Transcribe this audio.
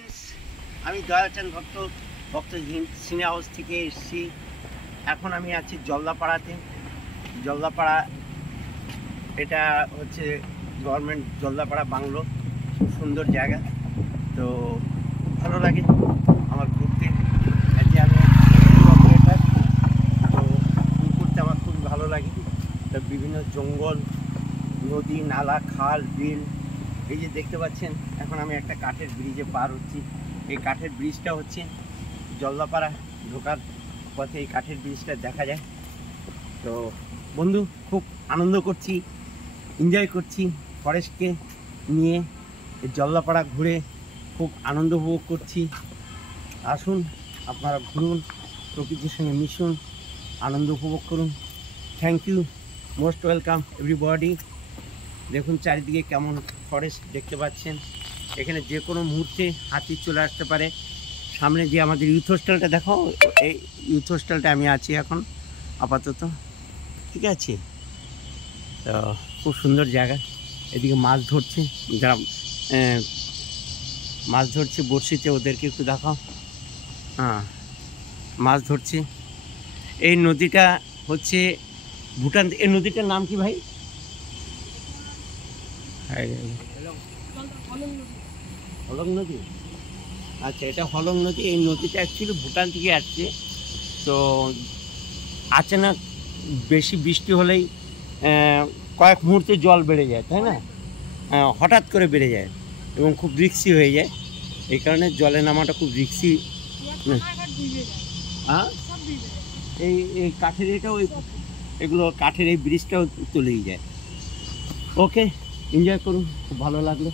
Friends, আমি দয়ালচাঁদ ভক্ত সিনে হাউস থেকে এসেছি। এখন আমি আছি জলদাপাড়াতে। জলদাপাড়া এটা হচ্ছে গভর্নমেন্ট জলদাপাড়া বাংলো, খুব সুন্দর জায়গা। তো ভালো লাগে আমার ঘুরতে। আজকে আমি অপারেটর, তো ঘুরতে আমার খুব ভালো লাগে। তো বিভিন্ন জঙ্গল, নদী, নালা, খাল, বিল, এই যে দেখতে পাচ্ছেন। এখন আমি একটা কাঠের ব্রিজে পার হচ্ছি। এই কাঠের ব্রিজটা হচ্ছে জলদাপাড়া ঢোকার পথে এই কাঠের ব্রিজটা দেখা যায়। তো বন্ধু, খুব আনন্দ করছি, এনজয় করছি ফরেস্টকে নিয়ে। এই জলদাপাড়া ঘুরে খুব আনন্দ উপভোগ করছি। আসুন আপনারা ঘুরুন, প্রকৃতির সঙ্গে মিশুন, আনন্দ উপভোগ করুন। Thank you, most welcome everybody. দেখুন চারিদিকে কেমন ফরেস্ট দেখতে পাচ্ছেন। এখানে যে কোনো মুহূর্তে হাতি চলে আসতে পারে। সামনে যে আমাদের ইউথ হোস্টেলটা দেখো, এই ইউথ হোস্টেলটা আমি আছি এখন আপাতত, ঠিক আছে। তো খুব সুন্দর জায়গা। এদিকে মাছ ধরছে, যারা মাছ ধরছে বড়শিতে, ওদেরকে একটু দেখাও। হ্যাঁ, মাছ ধরছে। এই নদীটা হচ্ছে ভুটান। এই নদীটার নাম কি ভাই? হলং নদী। আচ্ছা, এটা হলং নদী। এই নদীটা অ্যাকচুয়ালি ভুটান থেকে আসছে। তো আচানক বেশি বৃষ্টি হলেই কয়েক মুহূর্তে জল বেড়ে যায়, তাই না? হঠাৎ করে বেড়ে যায় এবং খুব রিক্সি হয়ে যায়। এই কারণে জলে নামাটা খুব রিক্সি। হ্যাঁ, এই কাঠের এটাও, এগুলো কাঠের এই ব্রিজটাও চলেই যায়। ওকে, এনজয় করুন, খুব ভালো লাগলো।